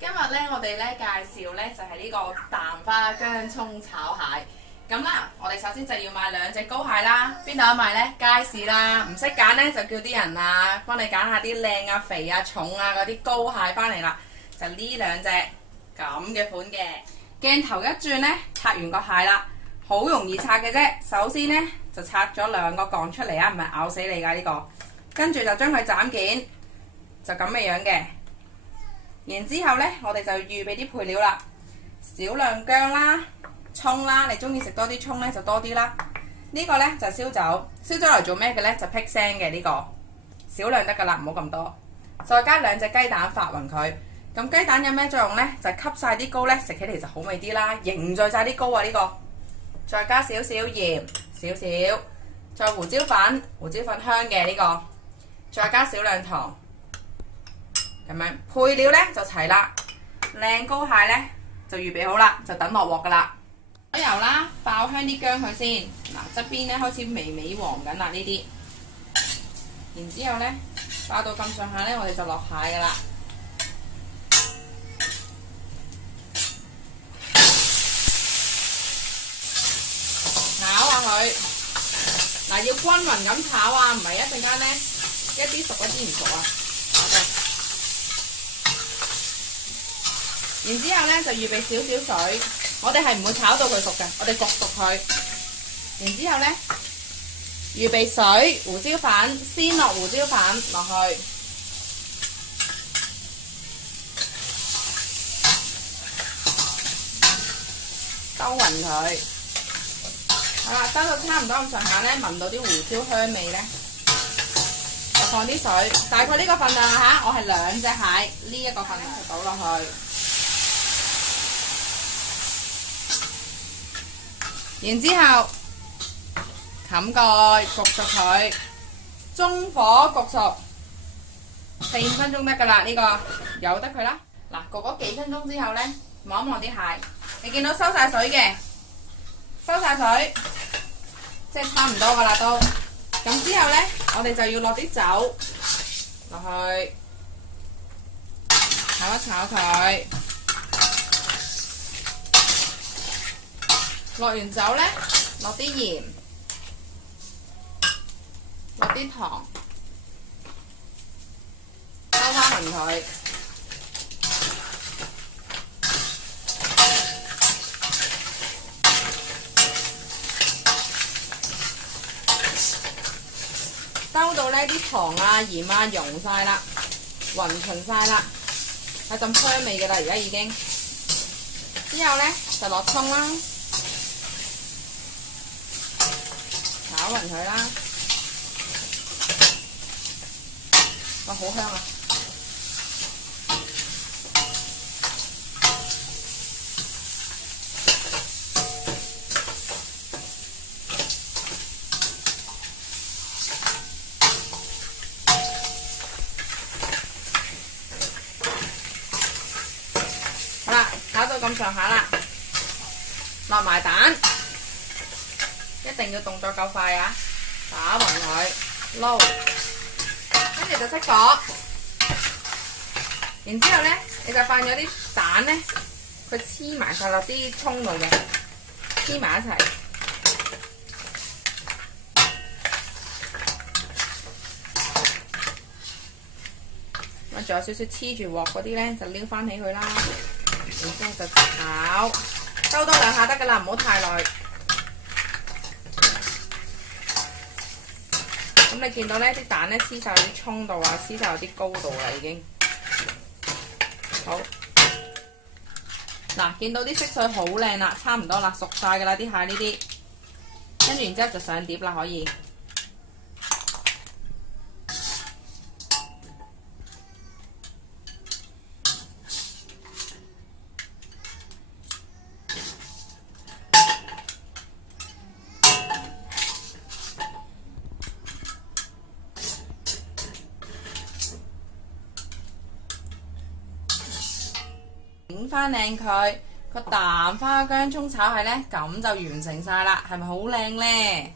今日咧，我哋咧介紹咧就係呢個蛋花薑葱炒蟹。咁啦，我哋首先就要買2隻膏蟹啦。邊度有賣咧？街市啦。唔識揀咧，就叫啲人啊幫你揀下啲靚啊、肥啊、重啊嗰啲膏蟹翻嚟啦。就呢2隻咁嘅款嘅。鏡頭一轉咧，拆完個蟹啦，好容易拆嘅啫。首先咧就拆咗2個槓出嚟啊，唔係咬死你㗎呢個。跟住就將佢斬件，就咁嘅樣嘅。然之後呢，我哋就預備啲配料啦，少量薑啦、葱啦，你中意食多啲葱呢就多啲啦。呢個呢就係燒酒，燒酒嚟做咩嘅呢？就辟腥嘅呢個，少量得噶啦，唔好咁多。再加2隻雞蛋發勻佢。咁雞蛋有咩作用呢？就係吸晒啲膏呢，食起嚟就好味啲啦，凝聚晒啲膏啊呢個。再加少少鹽，少少，再胡椒粉，胡椒粉香嘅呢個。再加少量糖。咁樣配料咧就齊啦，靚膏蟹咧就預備好啦，就等落鑊噶啦。攞油啦，爆香啲薑佢先。嗱，側邊咧開始微微黃緊啦呢啲。然之後咧爆到咁上下咧，我哋就落蟹噶啦。炒下佢，嗱要均勻咁炒啊，唔係一陣間咧一啲熟一啲唔熟啊。然之後咧就預備少少水，我哋係唔會炒到佢熟嘅，我哋焗熟佢。然之後咧預備水、胡椒粉，先落胡椒粉落去，兜勻佢。好啦，兜到差唔多咁上下咧，聞到啲胡椒香味咧，就放啲水，大概呢個份量嚇，我係2隻蟹，呢一個份量就倒落去。然之後冚蓋焗熟佢，中火焗熟4、5分鐘得㗎啦。呢個由得佢啦。嗱，焗咗幾分鐘之後呢，望一望啲蟹，你見到收晒水嘅，收晒水，即係差唔多㗎啦都。咁之後呢，我哋就要落啲酒落去，炒一炒佢。落完酒呢，落啲鹽，落啲糖，兜翻勻佢。兜到呢啲糖啊、鹽啊溶晒啦，勻勻晒啦，有陣香味嘅啦，而家已經。之後呢，就落葱啦。炒勻佢啦，哇，好香啊！好啦，炒到咁上下啦，落埋蛋。一定要動作夠快啊！打勻佢，撈，跟住就熄火。然之後咧，你就放咗啲蛋咧，佢黐埋晒落啲葱度嘅，黐埋一齊。咁仲有少少黐住鑊嗰啲咧，就撩翻起佢啦。然之後就炒，兜多2下得㗎啦，唔好太耐。咁你見到呢啲蛋呢黐晒喺啲葱度啊，黐晒喺啲膏度啦已經。好，嗱，見到啲色水好靚啦，差唔多啦，熟晒㗎啦啲蟹呢啲。跟住然之後就上碟啦，可以。整翻靚佢，個蛋花薑葱炒蟹呢，咁就完成晒啦，係咪好靚呢？